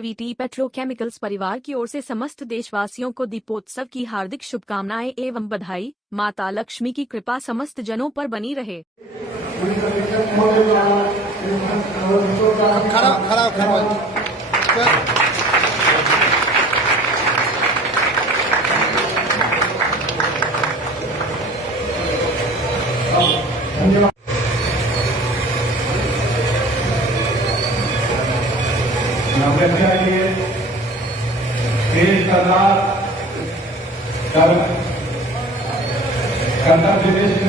VT petrochemicals परिवार की ओर से समस्त देशवासियों को दीपोत्सव की हार्दिक शुभकामनाएं एवं बधाई। माता लक्ष्मी की कृपा समस्त जनों पर बनी रहे। नवरत्न के लिए देश सरकार कर्तव्यनिष्ठ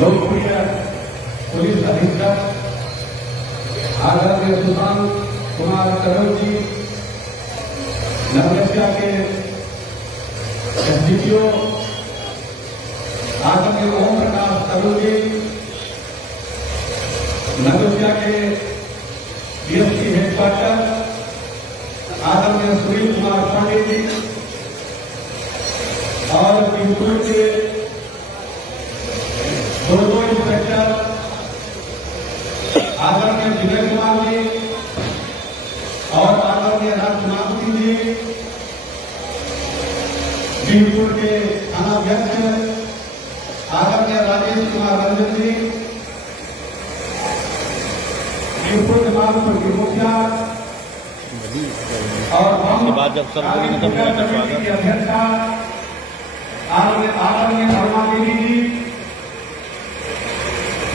लोकप्रिय पुलिस अधीक्षक आदरणीय सुशांत कुमार करोल जी, नवरत्न के एसडीपीओ आदरणीय ओम प्रकाश करोल जी, नवरत्न के डीएसपी हेडक्वार्टर आदरणीय सुनील कुमार पांडे जी और बीरपुर के दो इंस्पेक्टर आदरणीय विजय कुमार जी और आदरणीय राजकुमार सिंह जी, बीरपुर के थानाध्यक्ष आदरणीय राजेश कुमार रंजन जी, बीरपुर जमालपुर की मुखिया और अध्यक्षा आदरणीय शर्मा देवी जी,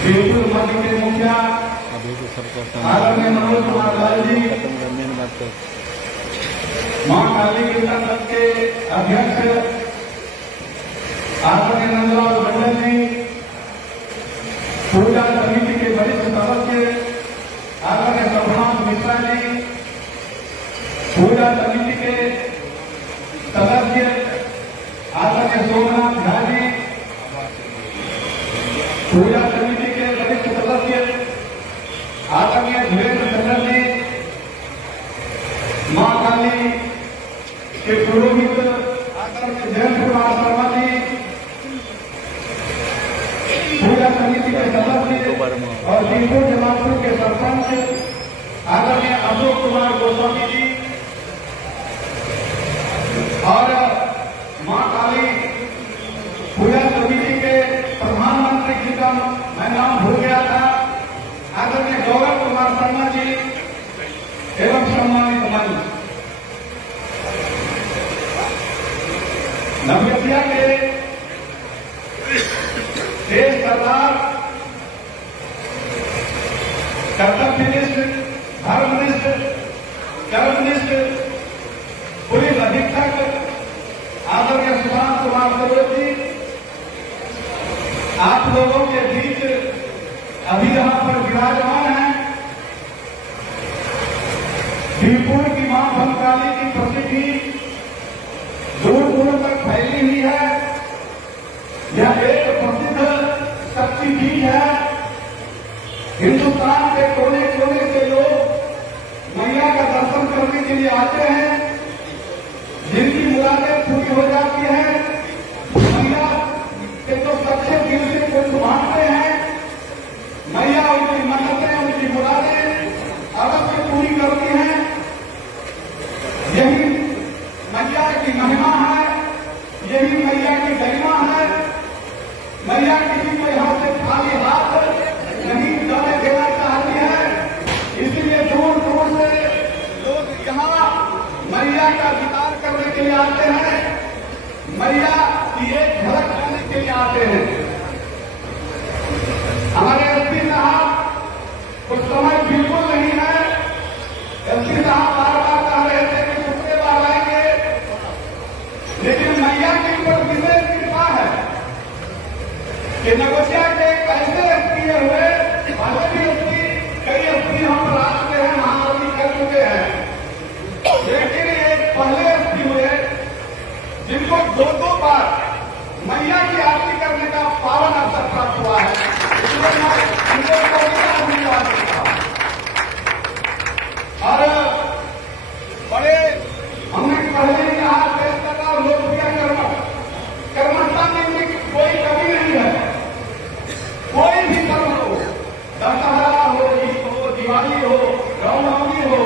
बीरपुर मध्य के मुखिया आदरणीय मनोज कुमार लाल जी, मां काली कीर्तन दल के अध्यक्ष आदरणीय नंदलाल मंडल जी, पूजा समिति के वरिष्ठ सदस्य आदरणीय प्रभात मिश्रा जी, पूजा समिति के सदस्य आदरणीय सोमनाथ झा जी, पूजा समिति के वरिष्ठ सदस्य आदरणीय धीरेन्द्र चंद्र जी, मां काली के पुरोहित आदरणीय जयंत कुमार शर्मा जी, पूजा समिति के सदस्य और बीरपुर जमालपुर के सरपंच आदरणीय अशोक कुमार गोस्वामी जी और मां काली पूजा समिति के प्रधानमंत्री जी का मैं नाम भूल गया था, आदरणीय गौरव कुमार शर्मा जी एवं सम्मानित मंच। नवगछिया के देश सरदार कर्तव्यनिष्ठ धर्मनिष्ठ कर्मनिष्ठ पुलिस अधीक्षक आदरणीय सुशांत कुमार करोल जी, आप लोगों के बीच अभी यहां पर विराजमान हैं। बीरपुर की मां भद्रकाली की प्रसिद्धि दूर दूर तक फैली हुई है। यह एक प्रसिद्ध शक्तिपीठ है। हिंदुस्तान के कोने कोने से लोग मैया का दर्शन करने के लिए आते हैं, जिनकी मुरादें पूरी हो जाती हैं। मैया के तो सच्चे दिल से कुछ मानते हैं, मैया उनकी मन्नतें उनकी मुरादें अवश्य पूरी करती हैं। यही मैया की महिमा है, यही मैया की गरिमा है। मैया किसी को यहां से खाली हाथ नहीं जाने देना चाहती है, इसलिए दूर दूर से लोग यहां मैया का दीदार करने के लिए आते हैं, मैया की एक झलक लेने के लिए आते हैं। हमारे एसपी साहब कुछ समय बिल्कुल नहीं है। एसपी साहब बार बार कह रहे थे कि दूसरे बार आएंगे, लेकिन मैया की ऊपर विशेष कृपा है कि नवगछिया के ऐसे एसपी हुए, भाजपा एसपी कई एसपी हम राष्ट्र हैं, महारती कर चुके हैं, लेकिन एक पहले एसपी हुए जिनको दो बार मैया की आरती करने का पावन अवसर प्राप्त हुआ है। इसलिए मैं उनको धन्यवाद देता हूं। और बड़े हमने पहले ही आज देश का लोकप्रिय कर्मठता में कोई कमी नहीं है। कोई भी कर्म हो, दशहरा हो, ईद हो, दिवाली हो, रामनवमी हो,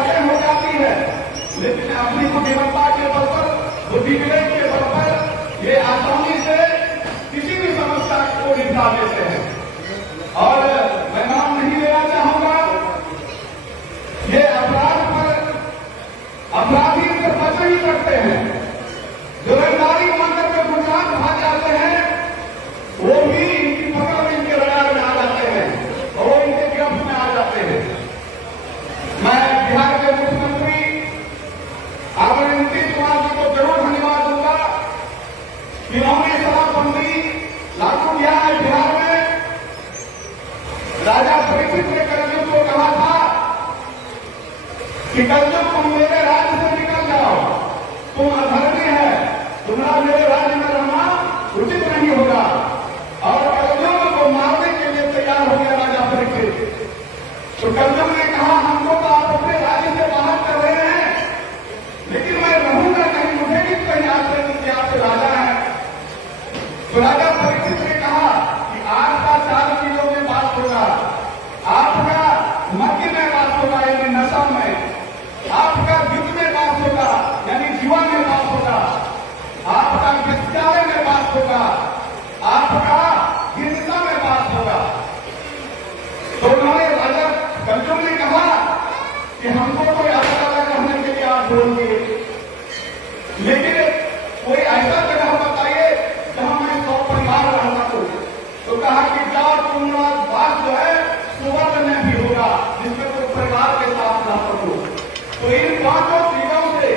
बातें हो जाती है, लेकिन अपनी बुद्धिमत्ता के बल पर, बुद्धिविवेक के बल पर ये आसानी से किसी भी समस्या को निपटा देते हैं। और मैं नाम नहीं लेना चाहूंगा, ये अपराध पर अपराधी से बच नहीं करते हैं। जो रंगदारी मांगकर के गुजरात भाग जाते हैं, वो भी इनकी पकड़ में, इनके रडार में आ जाते हैं और वो इनके गिरफ्त में आ जाते हैं। मैं बिहार के मुख्यमंत्री आदरणीय नीतीश कुमार जी को जरूर धन्यवाद दूंगा कि उन्होंने शराबबंदी लागू किया है बिहार में। राजा परीक्षित ने कलयुग को कहा था कि कलयुग तुम मेरे राज्य से निकल जाओ, तुम अधर्मी है, तुम्हारा मेरे राज्य में रहना उचित नहीं होगा। और कलयुग को मारने के लिए तैयार हो गया राजा परीक्षित। तो कलयुग ने कहा हमको तो आप अपने राज्य से बाहर कर रहे हैं, लेकिन मैं रहूंगा कहीं, मुझे भी कहीं आश्रय दीजिए, आप राजा है। तो राजा परीक्षित ने कहा कि आपका 4 किलो में बात होगा, आपका मध्य में बात होगा यानी नशा में, आपका युद्ध में बात होगा यानी जीवन में बात होगा, आपका विद्यालय में बात होगा, आपका हिंसा में बात होगा। तो उन्होंने राजा कलयुग ने कहा कि हमको कोई अलग अलग रहने के लिए आप बोल दिए, लेकिन कोई ऐसा जगह बताइए जहां मैं 100 परिवार रह सकूं। तो कहा कि जाओ तुम्हारा बात जो है सुवर्ण में भी होगा, जिसमें कोई परिवार के साथ रह सकूं। तो इन 5 चीजों से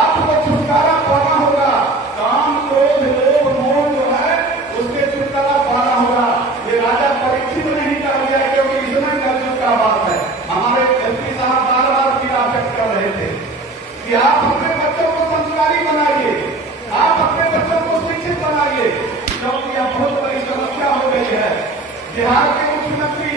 आपको छुटकारा पाना होगा। काम, क्रोध, लोभ, मोह जो है उससे छुटकारा पाना होगा। ये राजा परीक्षित ने ही कर दिया, क्योंकि इसमें कलयुग का बात है। हमारे एसपी साहब बार बार पीड़ा व्यक्त कर रहे थे कि आप अपने बच्चों को संस्कारी बनाइए, आप अपने बच्चों को शिक्षित बनाइए, क्योंकि यह बहुत बड़ी समस्या हो गई है। बिहार के मुख्यमंत्री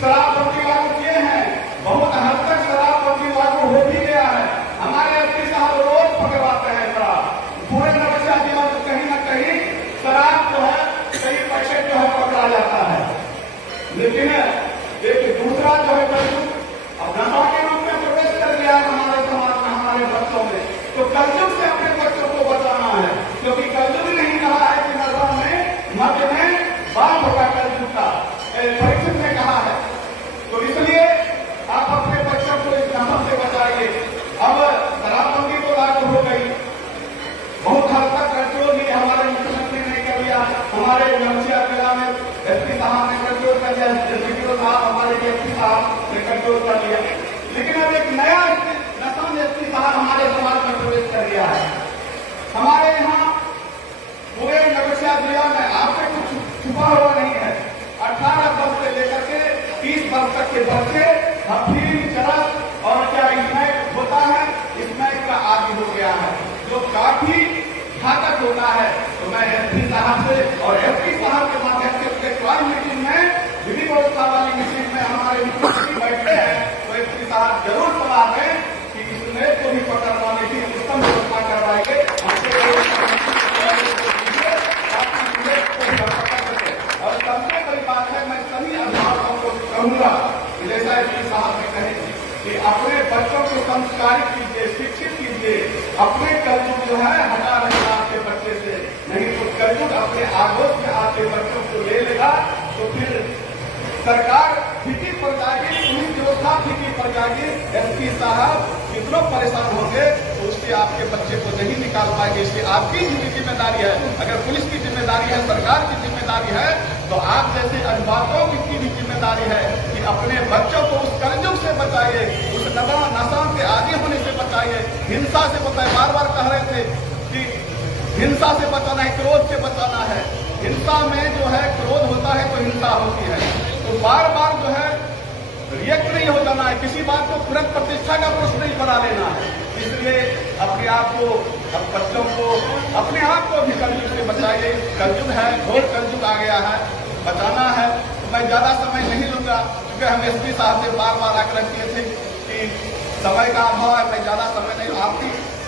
शराबबंदी लागू किए हैं, बहुत हद तक शराबबंदी लागू हो भी गया है। हमारे एसपी साहब रोज पकड़वाते हैं शराब। पूरे नवसिया जिला में कहीं न कहीं शराब जो है कई पैकेट जो है पकड़ा जाता है। लेकिन एक दूसरा जो है कलयुग अब नशा के रूप में प्रवेश कर गया है हमारे समाज में, हमारे बच्चों में। तो कलयुग से अपने बच्चों को बचाना है, क्योंकि कलयुग ने ही कहा है कि नशा में, मध्य में बात होगा कलयुग का, परीक्षित ने कहा है। तो इसलिए आप अपने बच्चों को इस नशा से बचाइए। अब शराबबंदी तो लागू हो गई, बहुत हद तक कंट्रोल ही हमारे मुख्यमंत्री ने कर लिया, हमारे नवसिया जिला में एसपी साहब ने कंट्रोल कर लिया, डीपीओ साहब, हमारे एसपी साहब ने कंट्रोल कर लिया। लेकिन अब एक नया नशा में एसपी साहब हमारे समाज में प्रवेश कर लिया है। हमारे यहाँ पूरे नवसिया जिला में आपसे कुछ छुपा हुआ नहीं है। 18 वर्ष से लेकर के 30 वर्ष तक के बच्चे अफीम, चरस और क्या इसमें होता है, इसमें का आदि हो गया है, जो काफी घातक होता है। तो मैं एसपी साहब से और एसपी साहब के माध्यम से क्राइम मीटिंग में, विधि व्यवस्था वाली मीटिंग में हमारे मुख्यमंत्री बैठे हैं, तो एसपी साहब जरूर सलाह दें कि इसमें को भी पकड़वाने की उत्तम व्यवस्था करवाएंगे। और सबसे बड़ी बात है, मैं सभी अभिभावकों को कहूंगा, जैसा एसपी साहब ने कहे कि अपने बच्चों को संस्कारित कीजिए, शिक्षित कीजिए। अपने कलयुग जो है हटा रहे आपके बच्चे से, नहीं तो कलयुग अपने आगोश में आपके बच्चों को ले लेगा। तो फिर सरकार फीकी पड़ जाएगी, पुलिस व्यवस्था फीकी पड़ जाएगी, एसपी साहब कितना परेशान होंगे, तो उससे आपके बच्चे को नहीं निकाल पाएंगे। इसलिए आपकी भी जिम्मेदारी है, अगर पुलिस की जिम्मेदारी है, सरकार की जिम्मेदारी है, तो आप जैसे अभिभावकों की भी जिम्मेदारी है कि अपने बच्चों को उस कलयुग से बचाइए, उस नशा के आदि होने से बचाइए, हिंसा से बचाइए। बार बार कह रहे थे कि हिंसा से बचाना है, क्रोध से बचाना है। हिंसा में जो है क्रोध होता है तो हिंसा होती है। तो बार बार जो है रिएक्ट नहीं हो जाना है, किसी बात को तुरंत प्रतिष्ठा का प्रश्न नहीं बना लेना है। इसलिए अपने आप को, अब बच्चों को, अपने आप को भी कलयुग से बचाइए। कलयुग है, घोर कलयुग आ गया है, बचाना है। मैं ज्यादा समय नहीं लूंगा, क्योंकि हम एसपी साहब से बार बार आग्रह किए थे कि समय का अभाव है, मैं ज्यादा समय नहीं,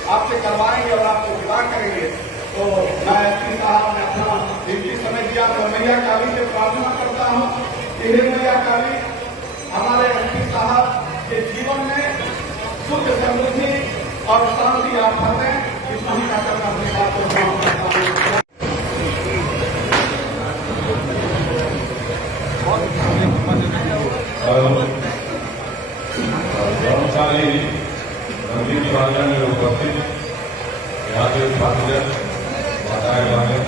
आपसे करवाएंगे और आपको विदा करेंगे। तो मैं एसपी साहब ने अपना कीमती समय दिया, तो मैया काली से प्रार्थना करता हूँ कि हे मैया काली, हमारे एसपी साहब के जीवन में सुख समृद्धि और शांति आप हमें इस महीना तक अपनी बात को समाप्त करता हूं। कर्मचारी मंदिर की बाजा में उपस्थित यहाँ के छात्र माताएं बहने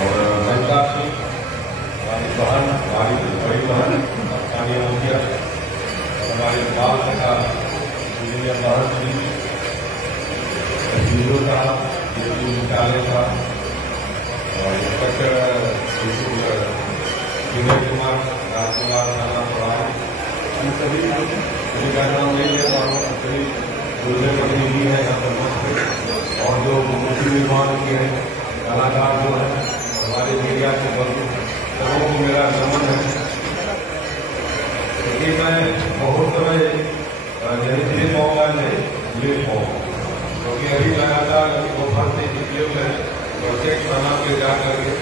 और महिला की हमारी बहन हमारी बड़ी बहन स्थानीय मुखिया हमारे बाल नेता इंजीनियर महंत जी साहब विद्यालय का और इंस्पेक्टर विनय कुमार राजकुमार थाना प्रभारी इन सभी का नाम नहीं ले पा रहा हूँ। सभी दूसरे प्रतिनिधि है यहाँ पर और जो मूर्ति निर्माण के हैं कलाकार जो है हमारे मीडिया के बंधु सबों को मेरा नमन है। क्योंकि मैं बहुत समय धीरे पाऊंगा नहीं ले पाऊंगा क्योंकि अभी लगातार दोपहर से जितने में प्रत्येक स्थान पे जा करके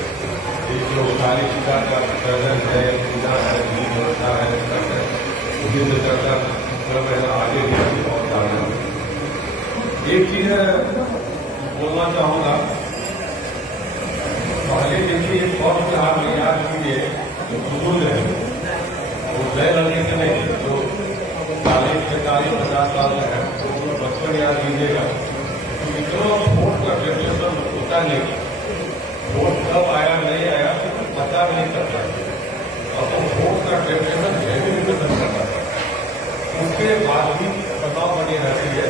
जो काली सीता का विसर्जन है पूजा है गीत व्यवस्था है उसी से चर्चा कर आगे भी और जाना। एक चीज बोलना चाहूंगा पहले देखिए एक बहुत त्योहार में याद कीजिए जो बुजुर्ग है वो नए लड़के से नहीं जो 40, 45, 50 साल में है तो बचपन याद कीजिएगा इतना वोट का प्रिपरेशन होता नहीं वोट कब आया नहीं आया पता नहीं करता और तो वोट का प्रिपरेशन वेरिफिकेशन करना पड़ता उसके बाद भी बताओ बनी रहती है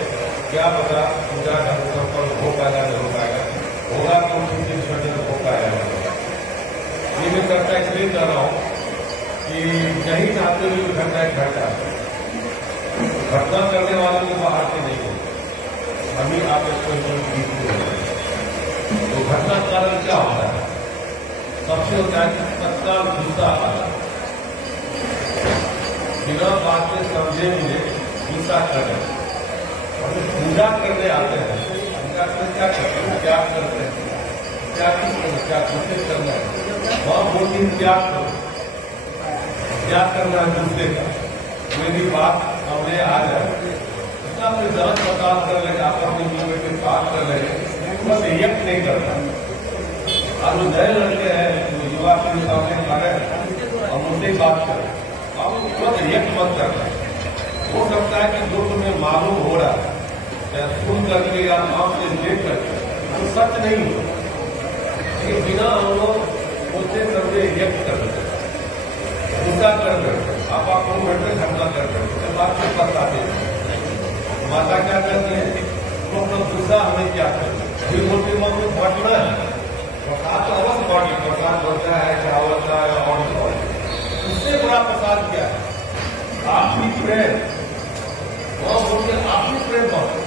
क्या पता पूजा का अवसर पर हो पाएगा नहीं हो पाएगा होगा तो किसी विसर्जन हो पाएगा ये मैं चर्चा इसलिए कर रहा हूँ कि नहीं चाहते हुए भी घटना एक घटना घटना करने वालों को बाहर से नहीं होगा अभी आप इसको तो घटना कारण क्या होता है सबसे होता है कि तत्काल गुस्सा आता है बिना बात के समझे हुए गुस्सा कर रहे हैं और पूजा करने आते हैं पूजा करने क्या करते हैं त्याग करते हैं क्या कोशिश करना है वहां बोलती त्याग करो क्या करना है दूसरे का मेरी बात हमने आ जाए अपने जांच पड़ताल कर लेगा आपस में बात कर लेंगे बस यज्ञ नहीं करता और जो नए लड़के हैं जो युवा पीढ़ी सामने खड़े हैं हम उनसे बात करें आप तुरंत यज्ञ मत करना हो सकता है कि जो तुम्हें मालूम हो रहा है या सुन करके या आंख से देख करके तो सच नहीं हो लेकिन बिना हम लोग सोचे समझे यज्ञ कर सकते गुस्सा कर सकते आप आपको बैठे घटना कर सकते बातचीत बताते हैं माता क्या करती है तो अपना गुस्सा हमें क्या करना फिर बोलती माँ को बांटना है प्रसाद तो अवश्य बांटी प्रसाद बनता है चावल का और उससे बड़ा प्रसाद क्या है आपकी प्रेम वह बोलते आपकी प्रेम बांटो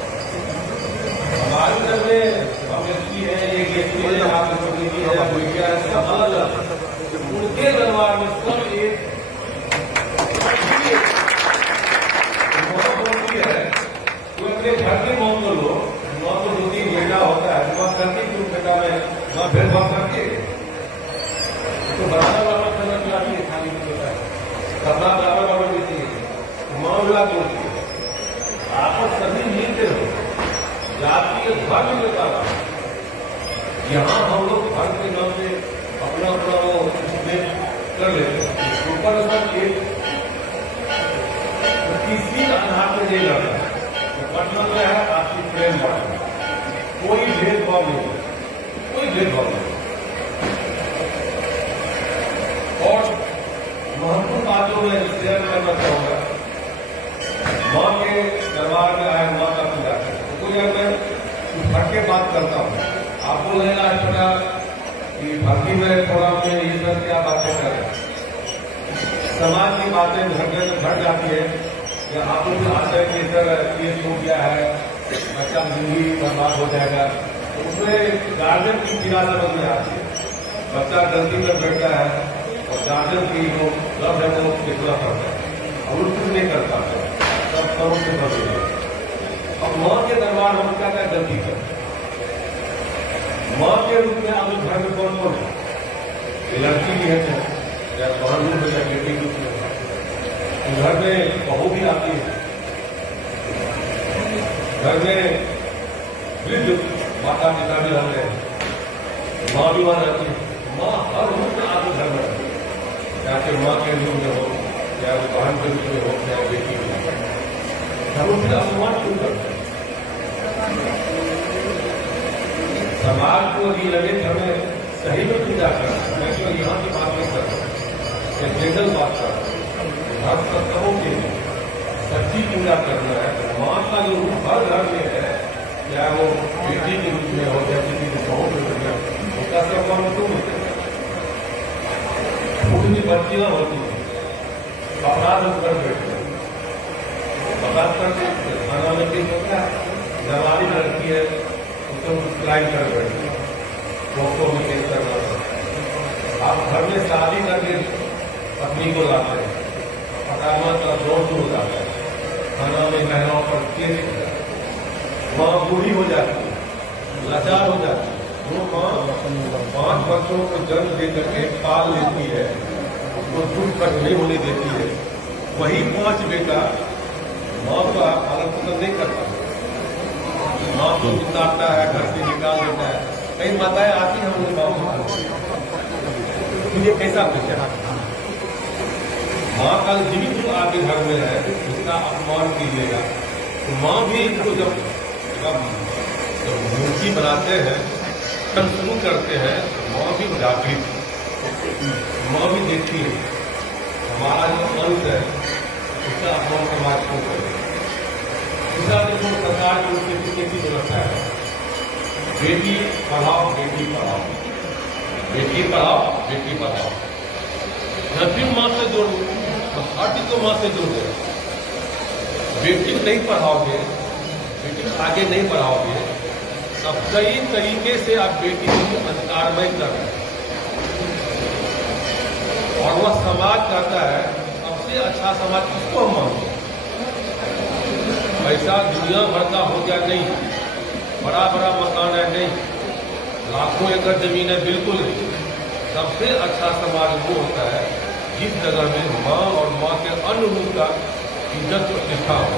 हमारे घर में हम व्यक्ति है एक व्यक्ति है आप प्रतिनिधि है भूमिका है सब अलग अलग उनके दरबार में सब एक बोलती है अपने घर के मौत को लो वहाँ तो दो तीन बेटा होता है वहाँ करती क्यों बेटा में वहाँ भेदभाव करके तो बराबर वाला खाना खिलाती है खाने की होता है करना बराबर वाला देती है माँ विवाह बोलती है आप सभी मिलते हो जातीय धर्म के कारण यहाँ हम लोग धर्म के नाम से अपना अपना वो कर लेते हैं ऊपर सब एक किसी आधार पर नहीं लड़ता मतलब क्या है आपकी प्रेम बढ़ना कोई भेदभाव नहीं कोई भेदभाव नहीं और महत्वपूर्ण बातों में शेयर करना चाहूंगा माँ के दरबार में आए माँ का पूजा पूजा में भर के बात करता हूँ आपको लगेगा इस प्रकार कि भक्ति में थोड़ा में ये सब क्या बातें करें समाज की बातें घर में घट जाती है आप लोग आशा है कि सर ये हो गया है बच्चा जिंदगी बर्बाद हो जाएगा उसमें गार्जियन की पीड़ा समझ में आती है बच्चा गलती कर बैठता है और गार्जियन की जो लव है वो देखना पड़ता है और कुछ नहीं कर पाता सब करों से बदल अब माँ के दरबार हम क्या क्या गलती करते माँ के रूप में आप घर में कौन कौन है लड़की भी है या बहन रूप में या बेटी रूप में घर में बहू भी आती है घर में वृद्ध माता पिता भी रहते हैं, माँ भी वहाँ रहती है। माँ हर रूप में आगे घर में रहती है, चाहे माँ के रूप में हो, चाहे वो बहन के रूप में हो, चाहे बेटी के रूप में। हम उसका अपमान क्यों करते हैं? समाज को ये लगे कि हमें सही में पूजा करना है। मैं केवल यहाँ की बात नहीं कर रहा, मैं जनरल बात कर रहा हूँ। हर सत्ताओं के लिए सच्ची पूजा करना है। माँ का जो रूप हर घर में है, चाहे वो बेटी के रूप में हो, चाहे किसी के बहू के रूप में, उसका सम्मान क्यों मिलता है? उनकी बच्चियां होती हैं, अपराध कर बैठते हैं, अपराध करते खाना में केस होता है, जवानी लड़की है उसको क्राइम कर बैठते हैं, डॉक्टरों में केस करना पड़ता है। आप घर में शादी करके पत्नी को लाते हैं, पकाना का जोर हो जाता है, खाना में महिलाओं पर केस, माँ बूढ़ी हो जाती है, लाचार हो जाती है। जो माँ 5 बच्चों को जन्म देकर के पाल लेती है, उसको दुख कष्ट नहीं होने देती है, वही 5 बेटा माँ का पालन पोषण नहीं करता, माँ को निकालता है, घर से निकाल देता है। कई माताएं आती हैं उनके माँ ये कैसा कुछ है? माँ का जीवित जो आपके घर में है उसका अपमान कीजिएगा। तो माँ भी इनको जब मूर्ति बनाते हैं, जब शुरू करते हैं, माँ भी जागृत, माँ भी देखती है हमारा जो अंश है उसका अपमान समाज को करे। दूसरा देखो सरकार की उसकी कैसी व्यवस्था है, बेटी पढ़ाओ बेटी पढ़ाओ, बेटी पढ़ाओ बेटी पढ़ाओ। नफी माँ से जोड़, हट को माँ से जोड़ दे। बेटी को नहीं पढ़ाओगे, बेटी को आगे नहीं बढ़ाओगे, तब कई तरीके से आप बेटी को अधिकारमय कर रहे हैं। और वह समाज कहता है सबसे अच्छा समाज किसको हम मानते हैं? पैसा दुनिया भर का हो गया नहीं, बड़ा बड़ा मकान है नहीं, लाखों एकड़ जमीन है बिल्कुल नहीं। सबसे अच्छा समाज वो होता है जिस जगह में माँ और माँ के अन्य रूप का इज्जत प्रतिष्ठा हो।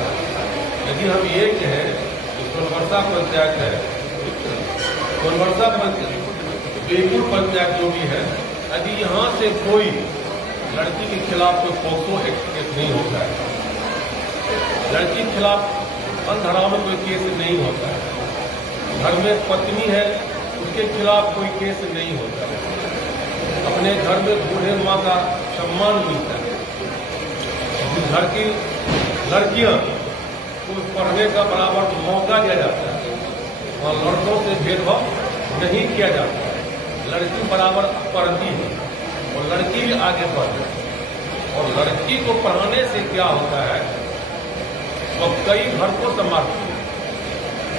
यदि हम ये कहें कि सोनवर्षा पंचायत है, सोनवर्षा पंचायत, बेगुर पंचायत जो भी है, यदि यहाँ से कोई लड़की के खिलाफ कोई पोक्सो एक्ट नहीं होता है, लड़की के खिलाफ अंधराव में कोई केस नहीं होता है, घर में पत्नी है उसके खिलाफ कोई केस नहीं होता है, अपने घर में बूढ़े माँ का सम्मान मिलता है, घर की लड़कियां को पढ़ने का बराबर मौका दिया जाता है और लड़कों से भेदभाव नहीं किया जाता है। लड़की बराबर पढ़ती है और लड़की भी आगे बढ़ती है। और लड़की को पढ़ाने से क्या होता है, वो कई घर को संभालती है।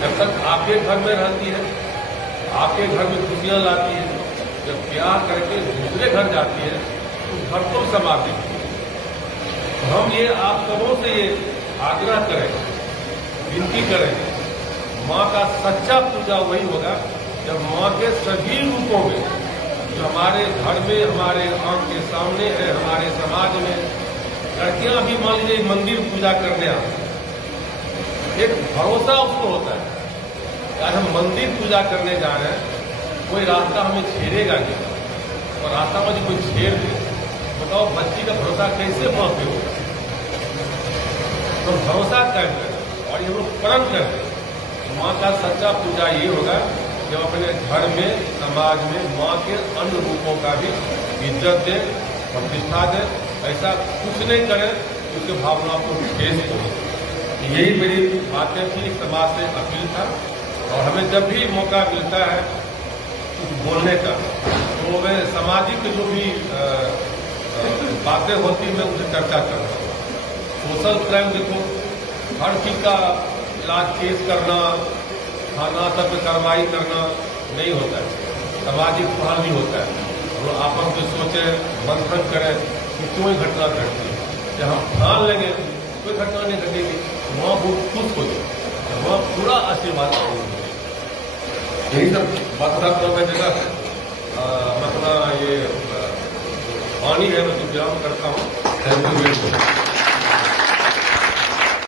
जब तक आपके घर में रहती है, आपके घर में खुशियां लाती है, जब ब्याह करके दूसरे घर जाती है तो घर को संभाल देती है। हम ये आप सबों से ये आग्रह करें, विनती करें, माँ का सच्चा पूजा वही होगा जब माँ के सभी रूपों में, जो हमारे घर में, हमारे आंख के सामने है, हमारे समाज में लड़कियां भी मान लीजिए मंदिर पूजा करने आती हैं, एक भरोसा उसको होता है यार हम मंदिर पूजा करने जा रहे हैं, कोई रास्ता हमें छेड़ेगा नहीं, और रास्ता में कोई छेड़ दे, बताओ बच्ची का भरोसा कैसे माँ पे होगा? तो भरोसा कायम करें और ये लोग कर्म करें। माँ का सच्चा पूजा ये होगा जब अपने घर में, समाज में माँ के अन्य रूपों का भी इज्जत दे, प्रतिष्ठा दे। ऐसा कुछ नहीं करें उसके भावना को ठेस पहुंचे। यही मेरी बातें थी, समाज से अपील था। और हमें जब भी मौका मिलता है कुछ बोलने का, तो मैं सामाजिक जो भी बातें होती मैं उनसे चर्चा करता हूँ। सोशल क्राइम देखो, हर चीज का इलाज केस करना, थाना तक कार्रवाई करना नहीं होता है, सामाजिक पहल भी होता है। हम आपस में सोचे, मंथन करें कि क्यों घटना घटती है। जब हम ठान लेंगे कोई घटना नहीं घटेगी, वहाँ बहुत खुश हो जाए, वहाँ पूरा आशीर्वाद करेंगे। यही सब बात मैं जगह मैं अपना ये वाणी है मैं विराम करता हूँ। Thank you very much.